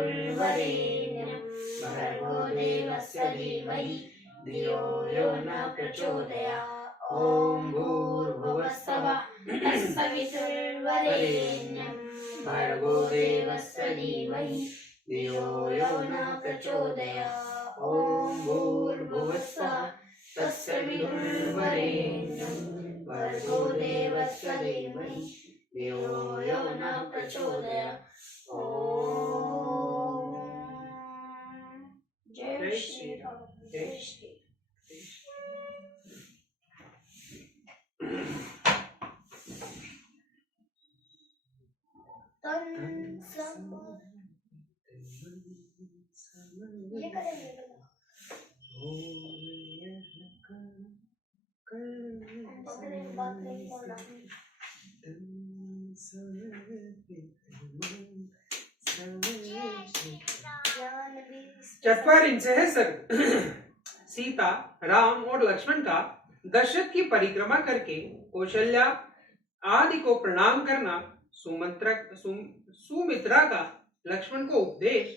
तत्सवितुर्वरेण्यं भर्गो देवस्य धीमहि धियो यो न प्रचोदयात्। ॐ भूर्भुवस्सुवः तत्सवितुर्वरेण्यं भर्गो देवस्य धीमहि धियो यो न प्रचोदयात्। ॐ भूर्भुवस्सुवः तत्सवितुर्वरेण्यं भर्गो देवस्य धीमहि धियो यो न प्रचोदयात्। जय श्री राम। जय श्री ये करेंगे बात नहीं बोलना। चत्वारिंशः सर्ग। सीता, राम और लक्ष्मण का दशरथ की परिक्रमा करके कौशल्या आदि को प्रणाम करना, सुमित्रा का लक्ष्मण को उपदेश,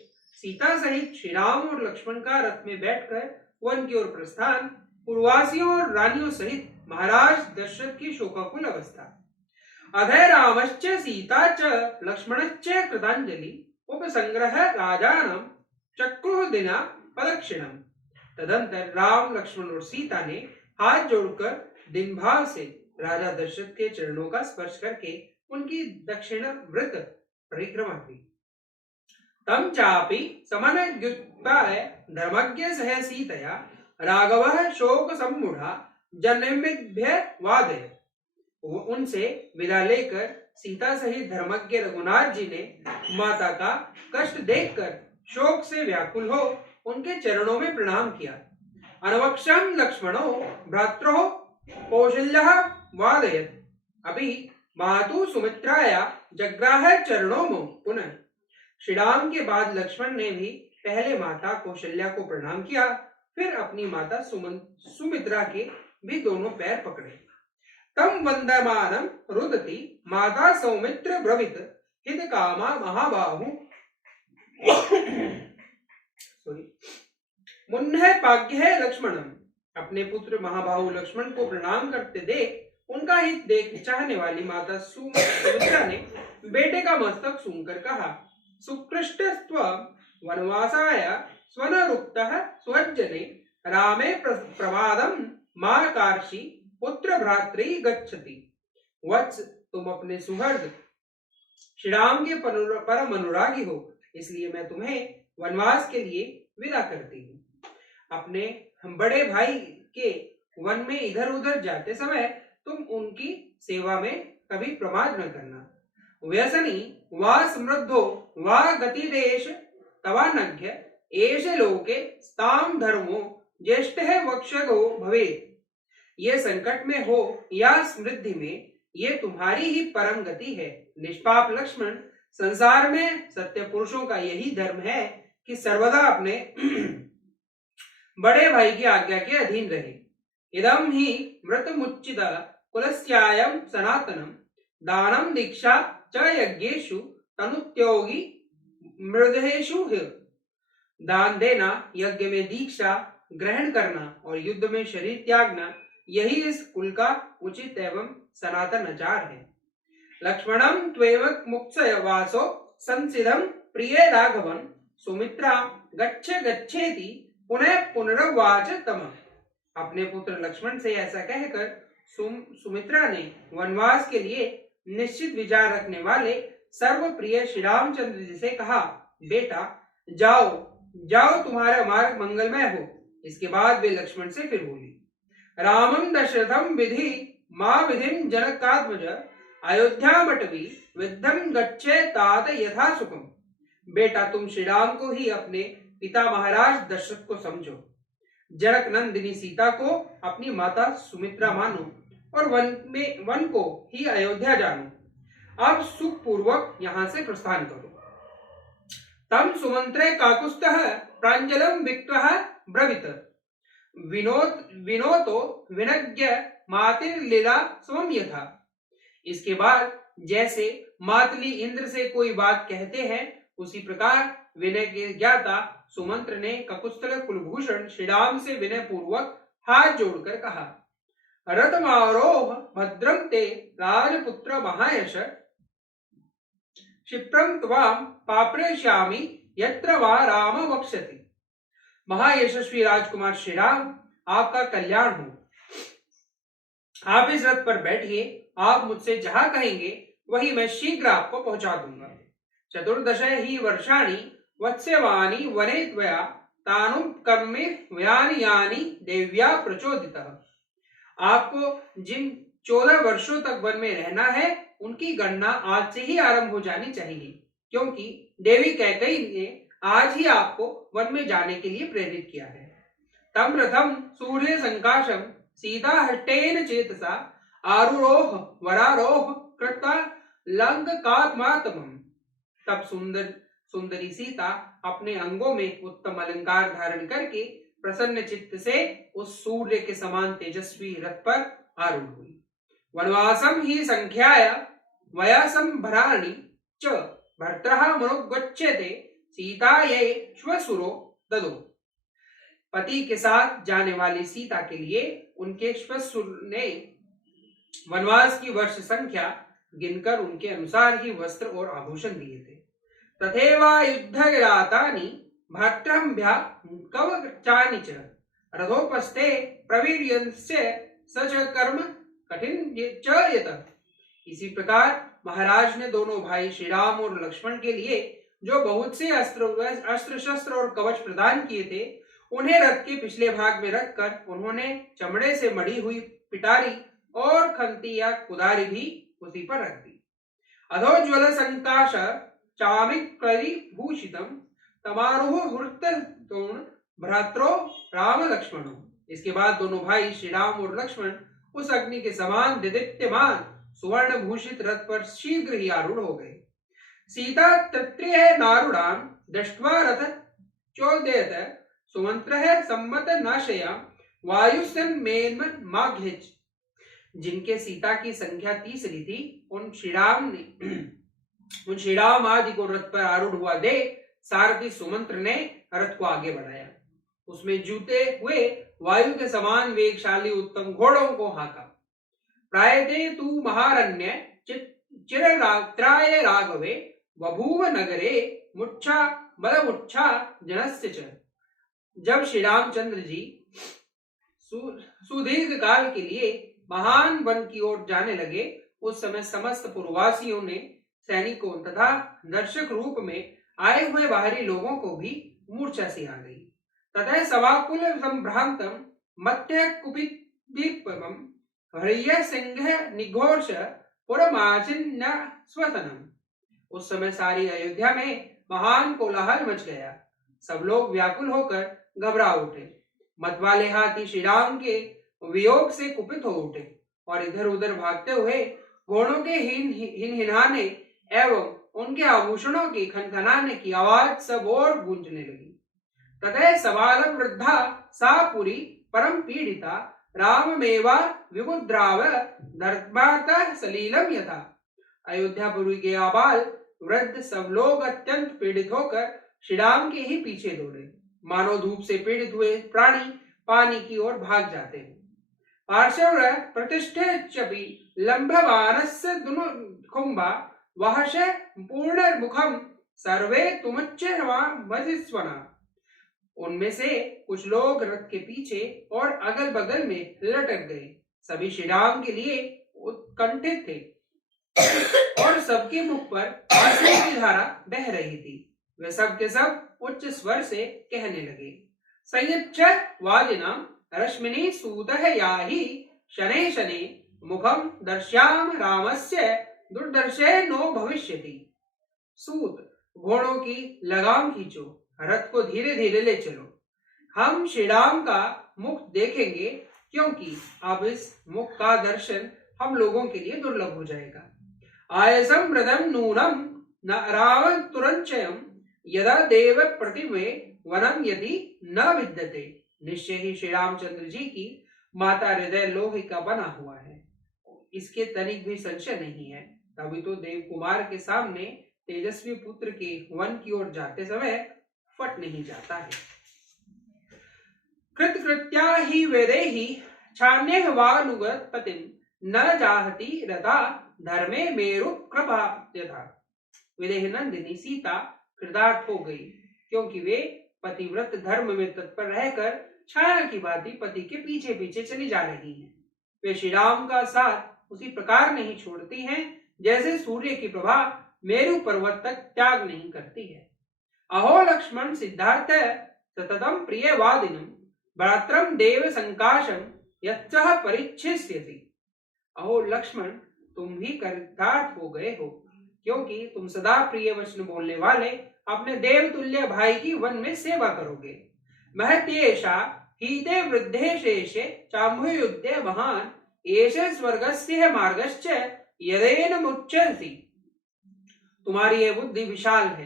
सीता सहित श्री राम और लक्ष्मण का रथ में बैठकर वन की ओर प्रस्थान, पूर्ववासियों और रानियों सहित महाराज दशरथ की शोकाकुल अवस्था। अधय रामश्च सीता च लक्ष्मणश्च कृतांजलि उपसंग्रह राजानम चक्रुः दिना प्रदक्षिणम। तदंतर राम, लक्ष्मण और सीता ने हाथ जोड़कर दिन भाव से राजा दशरथ के चरणों का स्पर्श करके उनकी दक्षिण वृत्त परिक्रमा की। तम चापि समनयुक्ताय धर्मज्ञ सह सीतया राघवः शोक सम्मूढ़ा जनेभ्य वादय। उनसे विदा लेकर सीता सहित धर्मज्ञ रघुनाथ जी ने माता का कष्ट देखकर शोक से व्याकुल हो उनके चरणों में प्रणाम किया। अनवक्षम लक्ष्मणो भ्रात्रो कौशल्यः वादयत्। अभी मातु सुमित्राया जग्राह चरणों में पुनः। श्री राम के बाद लक्ष्मण ने भी पहले माता कौशल्या को प्रणाम किया, फिर अपनी माता सुमित्रा के भी दोनों पैर पकड़े। तम वंदमानं रुदति माता सौमित्र ब्रवीत हित कामा महाबाहु मुन्नः पाग्यः लक्ष्मणम। अपने पुत्र महाबाहु लक्ष्मण को प्रणाम करते देख उनका हित देख चाहने वाली माता सुमित्रा ने बेटे का मस्तक सूंघकर कहा, सुकृष्टस्त्व वनवासाय स्वनरुक्तः स्वज्जने रामे प्रमादम मा कार्षि पुत्र भ्रातृ गच्छति। वत्स, तुम अपने सुहृद श्री राम के परम अनुरागी हो, इसलिए मैं तुम्हें वनवास के लिए विदा करती हूँ। अपने बड़े भाई के वन में इधर उधर जाते समय तुम उनकी सेवा में कभी प्रमाद न करना। व्यसनी वा समृद्धो वा गतिदेश तवानघ्य एष लोके स्ताम धर्मो ज्येष्ठः वक्षगो भवेत्। ये संकट में हो या समृद्धि में, ये तुम्हारी ही परम गति है। निष्पाप लक्ष्मण, संसार में सत्य पुरुषों का यही धर्म है कि सर्वदा अपने बड़े भाई की आज्ञा के अधीन रहे। इदम ही व्रतमुच्चित कुलस्यायम सनातनम दानम दीक्षा च यज्ञेषु तनुत्योगी मृदेषु। दान देना, यज्ञ में दीक्षा ग्रहण करना और युद्ध में शरीर त्यागना, यही इस कुल का उचित एवं सनातन आचार है। लक्ष्मणम त्वेव मुक्तय वासो संसिधम प्रिय राघवन सुमित्रा गच्छ गच्छेति पुनः पुनर्वाच तम। अपने पुत्र लक्ष्मण से ऐसा कहकर सुमित्रा ने वनवास के लिए निश्चित विचार रखने वाले सर्वप्रिय श्री रामचंद्र जी से कहा, बेटा जाओ जाओ, तुम्हारा मार्ग मंगलमय हो। इसके बाद वे लक्ष्मण से फिर बोली, रामं दशरथम विधि मां विधिम जनकात्मज अयोध्या बटवी विद्धम गच्छे तात यथा सुखम। बेटा तुम श्री राम को ही अपने पिता महाराज दशरथ को समझो, जनक नंदिनी सीता को अपनी माता सुमित्रा मानो और वन को ही अयोध्या जानो। अब सुख पूर्वक यहां से प्रस्थान करो। तम सुमंत्रे काकुस्तः प्रांजलम विक्तः ब्रवीत विनोतो विनज्ञ मातिर्लीला स्वम यथा। इसके बाद जैसे मातली इंद्र से कोई बात कहते हैं, उसी प्रकार विनय के ज्ञाता सुमंत्र ने ककुस्थल कुलभूषण श्रीराम से विनय पूर्वक हाथ जोड़कर कहा, रथमारोह भद्रम ते राजपुत्र महायश क्षिप्रम त्वाम पाप्रेष्यामि यत्र वा राम वक्ष्यति। महायशस्वी राजकुमार श्री राम, आपका कल्याण हो। आप इस रथ पर बैठिए, आप मुझसे जहां कहेंगे वही मैं शीघ्र आपको पहुंचा दूंगा। चतुर्दश ही वर्षाणि वत्स्यवानि वने त्वया तानुम कर्मे व्यानि यानि देव्या प्रचोदितः। आपको जिन 14 वर्षों तक वन में रहना है, उनकी गणना आज से ही आरंभ हो जानी चाहिए, क्योंकि देवी कैकेयी ने आज ही आपको वन में जाने के लिए प्रेरित किया है। तम रथम सूर्य संकाशम सीता हट्टेन चेतसा आरुरोह वरारोह कृता लंकात्मात्मम। तब सुंदरी सीता अपने अंगों में उत्तम अलंकार धारण करके प्रसन्न चित्त से उस सूर्य के समान तेजस्वी रथ पर आरूढ़ हुई। वनवासम ही संख्याय वयासम भराणि च भर्तृः मनुगच्छते सीता ये श्वसुरो ददो। पति के साथ जाने वाली सीता के लिए उनके श्वसुर ने वनवास की वर्ष संख्या गिनकर उनके अनुसार ही वस्त्र और आभूषण दिए थे। तथैवा युद्धगिरातानि भर्तृभ्यः कवचानि च रथोपस्थे प्रवीर्यस्य स च कर्म कठिन च यतः। इसी प्रकार महाराज ने दोनों भाई श्री राम और लक्ष्मण के लिए जो बहुत से अस्त्र शस्त्र और कवच प्रदान किए थे, उन्हें रथ के पिछले भाग में रखकर उन्होंने चमड़े से मढ़ी हुई पिटारी और खंती या कुदारी भी उसी पर रख दी। अधोज्वल संकाश चामिक करी भूषितम तमारुह हृतोण भ्रात्रो राम लक्ष्मणो। इसके बाद दोनों भाई श्री राम और लक्ष्मण उस अग्नि के समान दिदीप्यमान सुवर्ण भूषित रथ पर शीघ्र ही आरूढ़ हो गए। सीता तत्रेह नारुणाम दृष्ट्वा रथ चोदयत सुमंत्रः सम्मत नाशया वायुसन मेन माघ्यच। जिनके सीता की संख्या 30 थी, उन श्री राम आदि को रथ पर आरूढ़ हुआ देख सारथी सुमंत्र ने रथ को आगे बढ़ाया। उसमें जूते हुए वायु के समान वेगशाली उत्तम घोड़ों को हाका। प्रायते तू महारण्य चिररात्राय राघवे बभूव नगरे मुच्छा बलमुच्छा जनस्य च। जब श्री रामचंद्र जी सुदीर्घ काल के लिए महान वन की ओर जाने लगे, उस समय समस्त पुरवासियों ने सैनिकों तथा दर्शक रूप में आए हुए बाहरी लोगों को भी मूर्छा सी आ गई। ततः सवाकुल संभ्रांतम मध्य कुपिदीपम हृय सिंह निघोष पुरमाचिन्य स्वसनम। उस समय सारी अयोध्या में महान कोलाहल मच गया। सब लोग व्याकुल होकर घबरा उठे। मतवाले हाथी श्री राम के वियोग से कुपित हो उठे और इधर उधर भागते हुए घोड़ों के हिनहिनाने एवं उनके आभूषणों की खनखनाने की आवाज सब ओर गूंजने लगी। ततः सबाल वृद्धा सा पुरी परम पीड़िता राममेवा विमुद्राव धर्मार्थ सलीलम यथा। अयोध्यापुरी के आबाल वृद्ध सब लोग अत्यंत पीड़ित होकर श्री राम के ही पीछे दौड़े, मानो धूप से पीड़ित हुए प्राणी पानी की ओर भाग जाते हैं। पार्श्व प्रतिष्ठे चपि लंबवानस्य दुनुकुंभा वहश पूर्ण मुखम सर्वे तुमच्चरवामधिस्वना। उनमें से कुछ लोग रथ के पीछे और अगल बगल में लटक गए। सभी श्री राम के लिए उत्कंठित थे। और सबके मुख पर आंसू की धारा बह रही थी। वे सब के सब उच्च स्वर से कहने लगे, संयच्च वाजिनां रश्मिनी सूतः याहि शनै शनै मुखम दर्श्याम रामस्य दुर्दर्शे नो भविष्यति। सूत, घोड़ों की लगाम खींचो, रथ को धीरे धीरे ले चलो, हम श्री राम का मुख देखेंगे, क्योंकि अब इस मुख का दर्शन हम लोगों के लिए दुर्लभ हो जाएगा। आयसम मृदम नूनम न रावण तुरंचयम यदा देव प्रतिमे वनम यदि न विद्यते। निश्चय ही श्री रामचंद्र जी की माता हृदय लोहे का बना हुआ है, इसके तनिक भी संशय नहीं है। तभी तो देव कुमार के सामने तेजस्वी पुत्र के वन की ओर जाते समय फट नहीं जाता है। कृतकृत्या ही वेदेहि छान्यः वानुगत पतिम न जाहति रता धर्मे मेरु कृपा यथा। विदेह नंदिनी सीता कृतार्थ हो गई, क्योंकि वे पतिव्रत धर्म में तत्पर रहकर छाया की भांति पति के पीछे पीछे चली जा रही हैं। वे श्री राम का साथ उसी प्रकार नहीं छोड़ती हैं जैसे सूर्य की प्रभा मेरु पर्वत तक त्याग नहीं करती है। अहो लक्ष्मण सिद्धार्थ सततम प्रिय वादिनम भ्रात्रम देव संकाशम यच्चः परिच्छेस्यति। अहो लक्ष्मण, तुम भी कृतार्थ हो गए हो, क्योंकि तुम सदा प्रिय वचन बोलने वाले अपने देव तुल्य भाई की वन में सेवा करोगे। महत्येषा हीते वृद्धे शेषे चाम्भुयुद्धे महान एष स्वर्गस्य मार्गश्च यदेन मुच्यन्ति। तुम्हारी यह बुद्धि विशाल है,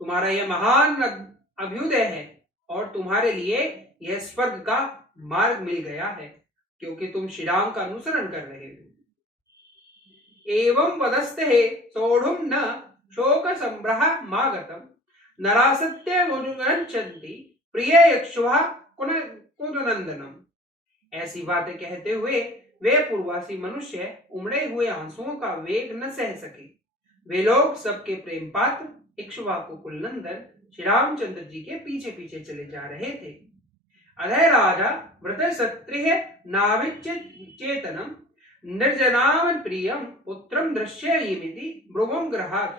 तुम्हारा यह महान अभ्युदय है, और तुम्हारे लिए यह स्वर्ग का मार्ग मिल गया है, क्योंकि तुम श्री राम का अनुसरण कर रहे हो। एवं वदस्ते सोढ़ुम न शोक संभ्रह मागतम नरासत्य मुनुगंचन्ति प्रिय यक्षुहा कुदनंदनम। ऐसी बातें कहते हुए वे पूर्वासी मनुष्य उमड़े हुए आंसुओं का वेग न सह सके। वे लोग सबके प्रेम पात्र इक्ष्वाकु कुलनंदन श्री रामचंद्र जी के पीछे पीछे चले जा रहे थे। अधय राजा व्रत क्षत्रिय नाविच्य चेतनम निर्जनाम प्रियम पुत्रम दृश्यमिति ब्रुवम ग्रहात्।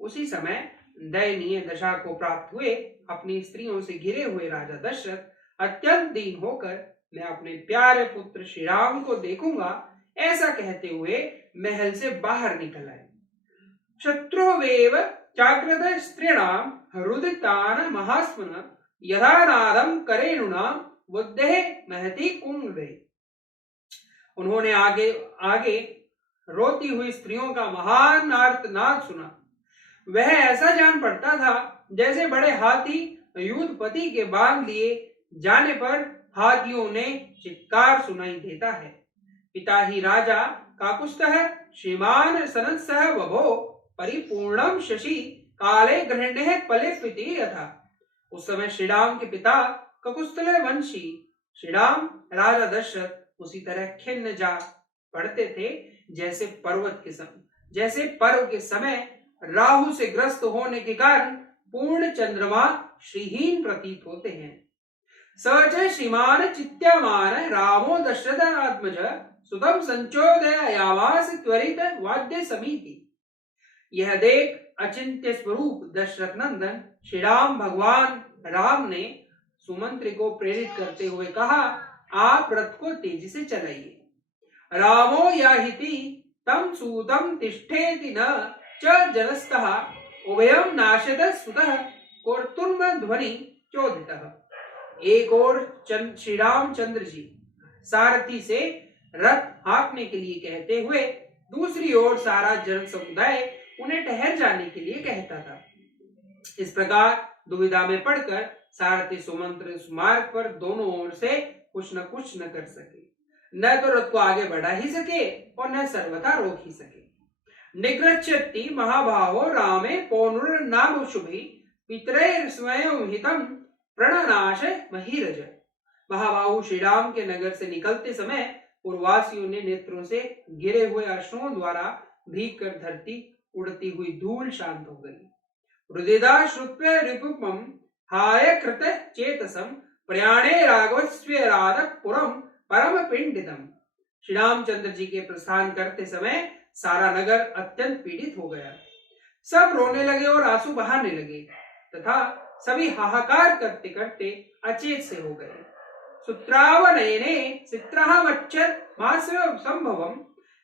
उसी समय दयनीय दशा को प्राप्त हुए अपनी स्त्रियों से घिरे हुए राजा दशरथ अत्यंत दीन होकर मैं अपने प्यारे पुत्र श्री राम को देखूंगा, ऐसा कहते हुए महल से बाहर निकल आए। शत्रुवेव जागृत स्त्रीणाम हृदितान महास्मन यथा नादम करेणुना बुद्धे महती कुंभे। उन्होंने आगे रोती हुई स्त्रियों का महान आर्तनाद सुना। वह ऐसा जान पड़ता था जैसे बड़े हाथी युद्धपति के बांध लिए जाने पर हाथियों ने चित्कार सुनाई देता है। पिता ही राजा काकुत्स्थः श्रीमान सनत्सः वभो परिपूर्णम शशि काले ग्रहणे पलिप्ति यथा। उस समय श्री राम के पिता ककुत्स्थल वंशी श्री राम राजा दशरथ उसी तरह खिन्न जा पड़ते थे जैसे पर्व के समय राहु से ग्रस्त होने के कारण पूर्ण चंद्रमा श्रीहीन प्रतीत होते हैं। सच श्रीमान चित्त्यमान रामो दशरथ आत्मज सुतम संचोदयामास त्वरित वाद्य समिति। यह देख अचिंत्य स्वरूप दशरथ नंदन श्री राम भगवान राम ने सुमंत्र को प्रेरित करते हुए कहा, आप रथ को तेजी से चलाइए। रामो याहिति तम सूतम तिष्ठेति न च जनस्तः उभयम नाशद सुतः कोर्तुम ध्वनि चोदितः। एक और श्री रामचंद्र जी सारथी से रथ हाँकने के लिए कहते हुए दूसरी ओर सारा जन समुदाय उन्हें ठहर जाने के लिए कहता था। इस प्रकार दुविधा में पड़कर सारथी सुमंत्र उस मार्ग पर दोनों ओर से कुछ न कर सके, न तो रथ को आगे बढ़ा ही सके और न सर्वथा रोक ही सके। निग्रच्छति महाभावो रामे पौनुर्नाम शुभि पितरैर स्वयं हितम प्रणनाश महीरज। महाबाहु श्री राम के नगर से निकलते समय पूर्ववासियों ने नेत्रों से गिरे हुए अश्रुओं द्वारा भीग कर धरती उड़ती हुई धूल शांत हो गई। हृदयदा श्रुत्य रिपुपम हाय कृत चेतसम प्रयाणे राघवस्व राधक पुरम परम पिंडितम। श्री रामचंद्र जी के प्रस्थान करते समय सारा नगर अत्यंत पीड़ित हो गया। सब रोने लगे और आंसू बहाने लगे तथा सभी हाहाकार करते करते अचेत से हो गए। सुत्रावनयने चित्रहामच्चर मास्य संभवम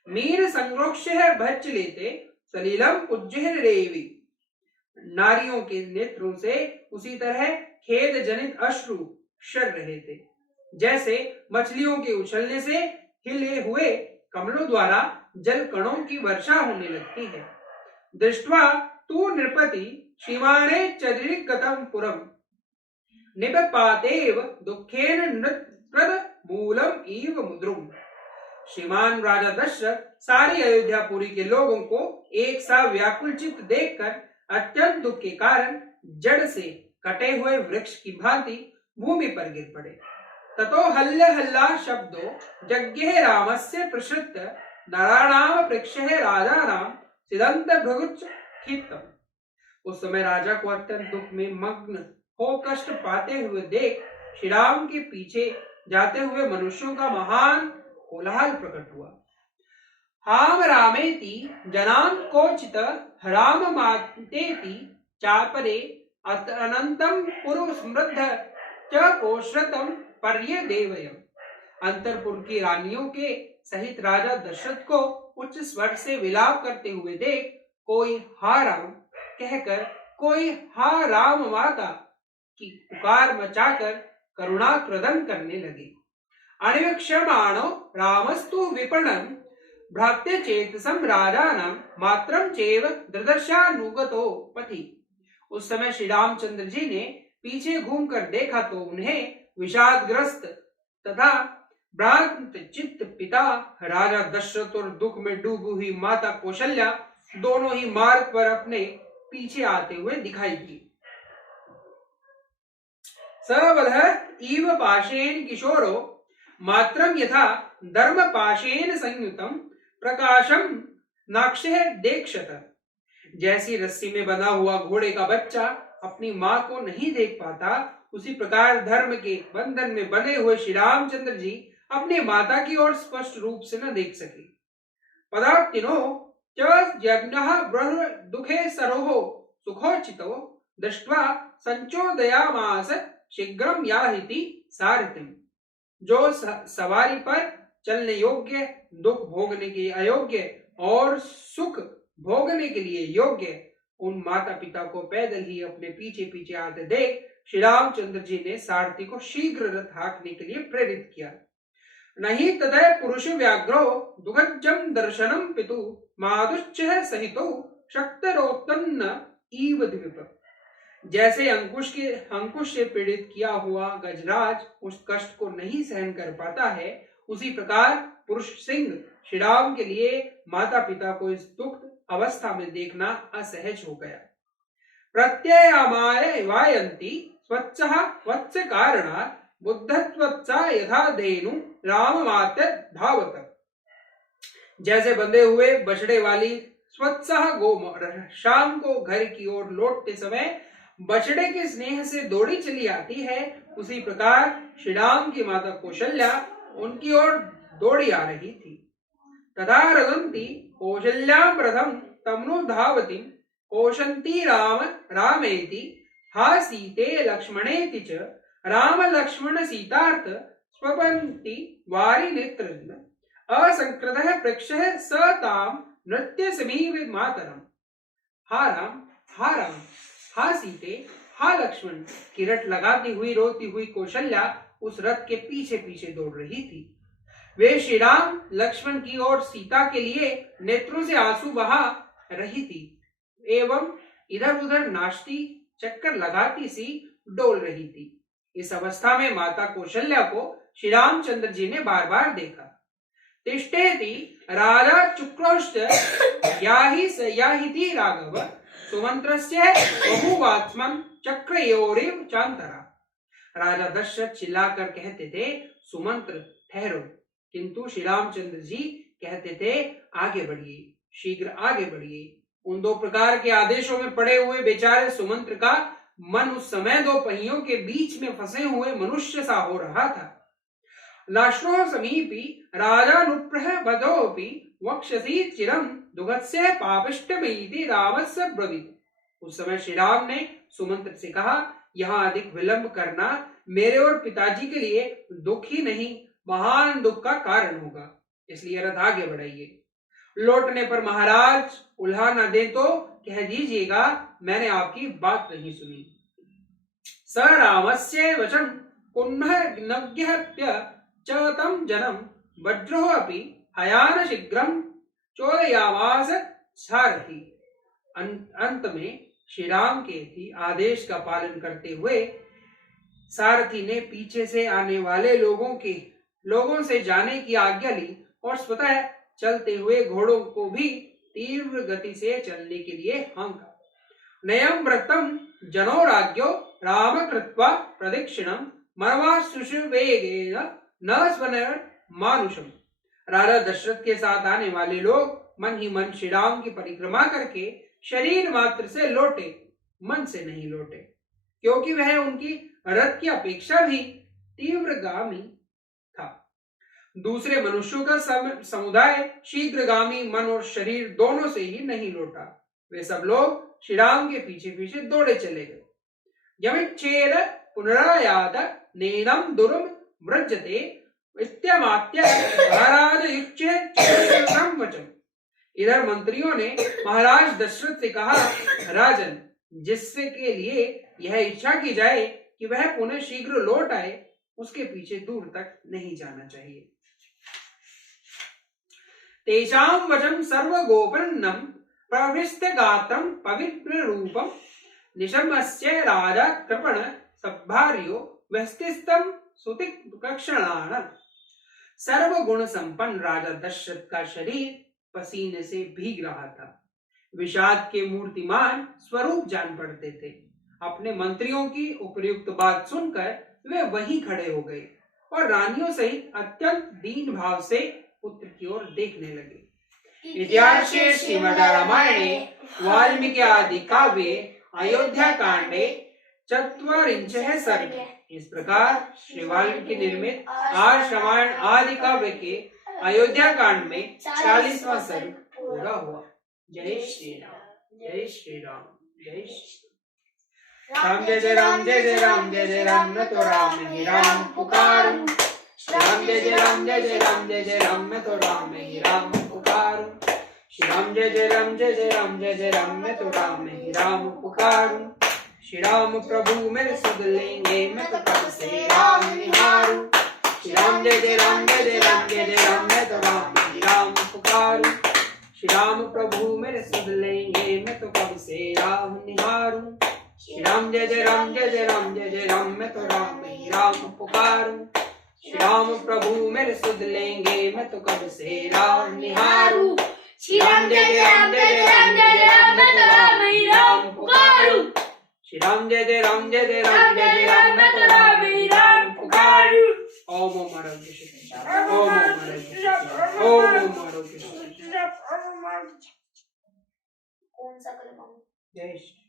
मीर संग्रोक्ष्य भच्च लेते सलीलम पूज्य देवी। नारियों के नेत्रों से उसी तरह खेद जनित अश्रु शर रहे थे जैसे मछलियों के उछलने से हिले हुए कमलों द्वारा जल कणों की वर्षा होने लगती है। दृष्ट्वा तू नृपति शिवाने चरिगतम पुरम निपपातेव दुखेन नृप्रद मूलम इव मुद्रुम। श्रीमान राजा दशरथ सारी अयोध्यापुरी के लोगों को एक सा व्याकुल चित्त देखकर अत्यंत दुख के कारण जड़ से कटे हुए वृक्ष की भांति भूमि पर गिर पड़े। ततो हल्ल हल्ला शब्दो जज्ञे रामस्य प्रसृत नराणाम पृक्षे राजानाम सिदंत भृगुच्च खित्तम। उस समय राजा को अत्यंत दुख में मग्न हो कष्ट पाते हुए देख श्री राम के पीछे जाते हुए मनुष्यों का महान कोलाहल प्रकट हुआ। हाम रामेति जनान कोचित राम मातेति चापरे अनंतम पुरु समृद्ध च कोश्रतम पर्ये देवयम। अंतरपुर की रानियों के सहित राजा दशरथ को उच्च स्वर से विलाप करते हुए देख कोई हा राम कहकर कोई हा राम माता की पुकार मचाकर करुणा क्रदन करने लगे। अनिवीक्षमाणो रामस्तु विपणन भ्रात्य चेतसम राजानाम मात्रम चेव दृदर्शानुगतो पथि। उस समय श्री रामचंद्र जी ने पीछे घूमकर देखा तो उन्हें विषादग्रस्त तथा भ्रांत चित्त पिता राजा दशरथ और दुख में डूबी हुई माता कौशल्या दोनों ही मार्ग पर अपने पीछे आते हुए दिखाई दिए। सवध इव पाशेन किशोरो मात्रम यथा धर्म पाशेन संयुतम प्रकाशम नाक्षे देक्षत। जैसी रस्सी में बंधा हुआ घोड़े का बच्चा अपनी मां को नहीं देख पाता उसी प्रकार धर्म के बंधन में बंधे हुए श्री रामचंद्र जी अपनी माता की ओर स्पष्ट रूप से न देख सके। पदार्थिनो च जग्नः ब्रह्म दुखे सरोहो सुखोचितो दृष्ट्वा संचोदयामास शीघ्रम याहिति सारथिम। जो सवारी पर चलने योग्य, दुख भोगने के अयोग्य और सुख भोगने के लिए योग्य उन माता पिता को पैदल ही अपने पीछे पीछे आते देख श्री रामचंद्र जी ने सारथी को शीघ्र रथ हाँकने के लिए प्रेरित किया। नहीं तदय पुरुष व्याघ्रो दुगज्जम दर्शनम पितु मादुश्च सहितो शक्तरोत्तन्न ईव द्विप। जैसे अंकुश से पीड़ित किया हुआ गजराज उस कष्ट को नहीं सहन कर पाता है उसी प्रकार पुरुष सिंह श्री राम के लिए माता पिता को इस दुख अवस्था में देखना असहज हो गया। प्रत्ययामाय वायंती स्वच्छः वत्स कारणात् बुद्धत्वच्चा यथा धेनु राम मात्य धावत। जैसे बंधे हुए बछड़े वाली स्वच्छः गो शाम को घर की ओर लौटते समय बछड़े के स्नेह से दौड़ी चली आती है उसी प्रकार श्री राम की माता कौशल्या उनकी ओर दौड़ी आ रही थी। तथा रदंती कौशल्यां प्रथम तमनु धावती कौशंती राम रामेति हा सीते लक्ष्मणेति च राम लक्ष्मण सीतार्थ स्वपन्ति वारि नेत्र असंकृतः पृक्षः स ताम नृत्य समीव मातरम। हा राम हा सीते हा लक्ष्मण की रट लगाती हुई रोती हुई कौशल्या उस रथ के पीछे पीछे दौड़ रही थी। वे श्री राम लक्ष्मण की ओर सीता के लिए नेत्रों से आंसू बहा रही थी एवं इधर उधर नाचती चक्कर लगाती सी डोल रही थी। इस अवस्था में माता कौशल्या को श्री रामचंद्र जी ने बार बार देखा। तिष्ठेति राजा चुक्रोश्च याहिति राघव सुमंत्रस्य बहुवात्मन चक्रयोरिव चांतरा। राजा दशरथ चिल्लाकर कहते थे सुमंत्र ठहरो, किंतु श्री रामचंद्र जी कहते थे आगे बढ़िए, शीघ्र आगे बढ़िए। उन दो प्रकार के आदेशों में पड़े हुए बेचारे सुमंत्र का मन उस समय दो पहियों के बीच में फंसे हुए मनुष्य सा हो रहा था। लाश्रो समीपी राजानुप्रह बदोपि वक्षसी चिरम दुगस्य पापिष्टमेति रामस्य ब्रवीत। उस समय श्री राम ने सुमंत्र से कहा, यहाँ अधिक विलंब करना मेरे और पिताजी के लिए दुख ही नहीं महान दुख का कारण होगा, इसलिए रथ आगे बढ़ाइए। लौटने पर महाराज उल्हा न दे तो कह दीजिएगा मैंने आपकी बात नहीं सुनी। स रामस्य वचन पुनः नज्ञप्य च तं जनम वज्रो अपि हयान शीघ्रम चोदयामास सारथी। अंत में श्री राम के ही आदेश का पालन करते हुए सारथी ने पीछे से आने वाले लोगों से जाने की आज्ञा ली और स्वतः चलते हुए घोड़ों को भी तीव्र गति से चलने के लिए हाँका। नयम व्रतम जनोराज्ञो राम कृत्वा प्रदक्षिणम मनवाशुषुवेगेन न स्वनर मानुषम। राजा दशरथ के साथ आने वाले लोग मन ही मन श्री राम की परिक्रमा करके शरीर मात्र से लौटे, मन से नहीं लौटे, क्योंकि वह उनकी रथ की अपेक्षा भी तीव्रगामी था। दूसरे मनुष्यों का समुदाय शीघ्रगामी मन और शरीर दोनों से ही नहीं लौटा। वे सब लोग श्री राम के पीछे पीछे दौड़े चले गए। यमिच्छेद पुनरायात नैनम दुर्म व्रजते इत्यमात्य महाराज युच्चेद वचन। इधर मंत्रियों ने महाराज दशरथ से कहा, राजन, जिससे के लिए यह इच्छा की जाए कि वह पुनः शीघ्र लौट आए, उसके पीछे दूर तक नहीं जाना चाहिए। तेषां वचन सर्वगोपन्नम प्रविष्ट गात्रम पवित्र रूपम निशम्यस्य राजा कृपण सभार्यो व्यस्तिस्तम सुतिकक्षणान। सर्वगुण संपन्न राजा दशरथ का शरीर पसीने से भीग रहा था। विषाद के मूर्तिमान स्वरूप जान पड़ते थे। अपने मंत्रियों की उपयुक्त बात सुनकर वे वहीं खड़े हो गए और रानियों सहित अत्यंत दीन भाव से पुत्र की ओर देखने लगे। इतिहासे श्रीमद् रामायणे वाल्मीकि आदि काव्ये अयोध्या कांडे ४४ सर्ग। इस प्रकार श्री वाल्मीकि निर्मित आर्ष रामायण आदि काव्य के अयोध्या कांड में 40वां सर्ग पूरा हुआ। जय श्री राम, जय श्री राम, जय श्री राम। जय जय राम, जय जय राम, जय जय राम, मैं तो राम ही राम पुकारूं। श्री राम जय जय राम, जय जय राम, जय जय राम, मैं तो राम ही राम पुकारूं। श्री राम जय जय राम, जय जय राम, जय जय राम, मैं तो राम ही राम पुकारूं। श्री राम प्रभु मेरे सुध लेंगे, मैं तो कब से राम निहारूं। श्री राम जय जय राम, जय जय राम, जय जय राम, मैं तो राम ही राम पुकारूं। श्री राम प्रभु मेरे सुध लेंगे, मैं तो कब से राम निहारूं। श्री राम जय जय राम, जय जय राम, जय जय राम, मैं तो राम ही राम पुकारूं। श्री राम प्रभु मेरे सुध लेंगे, मैं तो कब से राम निहारूं। श्री राम जय जय राम, जय जय राम, जय जय राम, मैं तो राम ही राम पुकारूं। श्री राम जय जय राम, जय जय राम, जय जय राम, मैं तो राम ही राम पुकारूं। ओम ओम आरोग्य शिक्षा, ओम ओम आरोग्य शिक्षा, ओम ओम आरोग्य शिक्षा। कौन सा कलम? जय श्री